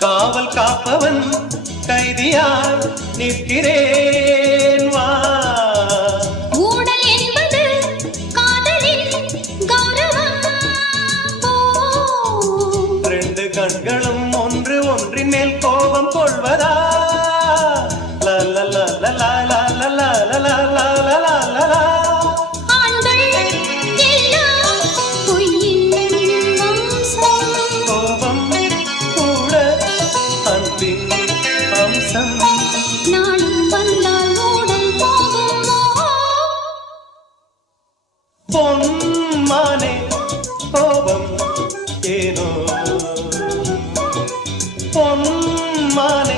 காவல் காப்பவன் கைதியாய் நிற்கிறேன் வா. ஊடல் என்பது காதலின் கௌரவம். ரெண்டு கண்களும் ஒன்று ஒன்றின் மேல் கோபம் கொள்வதா? கோபம் கூட அன்பின் அம்சம். நாளும் வந்தால் ஊடல் போகுமோ? பொன்மானே கோபம் ஏனோ பொன்மானே